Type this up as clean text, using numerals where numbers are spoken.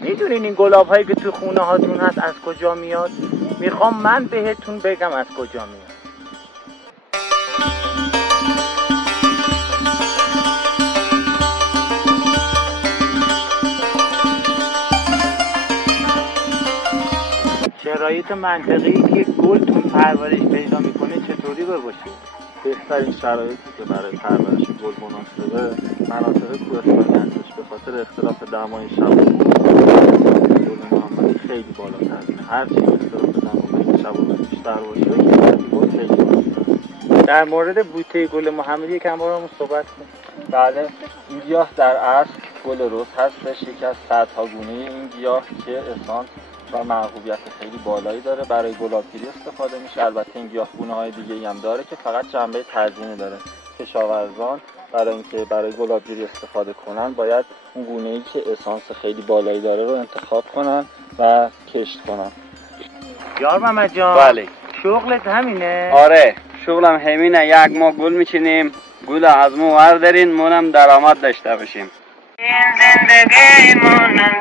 میدونین این گلاب هایی که تو خونه هاتون هست از کجا میاد؟ میخوام من بهتون بگم از کجا میاد. شرایط منطقه‌ای که گل تون پرورش پیدا میکنه چطوری باشه؟ بهترین شرایطی که برای پرورش گل مناسبه مناطق کوهستانی هستش. به خاطر اختلاف دمای شب و روز گل محمدی خیلی بالاتر. هرچی اختلاف دمای شب و روز بیشتر باشه گل خیلی بالاتر. در مورد بوته گل محمدی یکم برامون صحبت کن. بله، این گیاه در اصل گل رز هستش. یکی از صدها گونه این گیاه که اسانس و محبوبیت خیلی بالایی داره. برای گلابگیری استفاده میشه. البته این گیاه گونه‌های دیگه‌ای هم داره که فقط جنبه تزیینی داره. کشاورزان برای اینکه برای گلابگیری استفاده کنن باید اون گونه‌ای که اسانس خیلی بالایی داره رو انتخاب کنن و کشت کنن. یار محمد جان، بله شغلت همینه؟ آره شغلم همینه. یک ماه گل میچینیم، گل از مو وردارین مونم درآمد داشته باشیم. زندگی مونم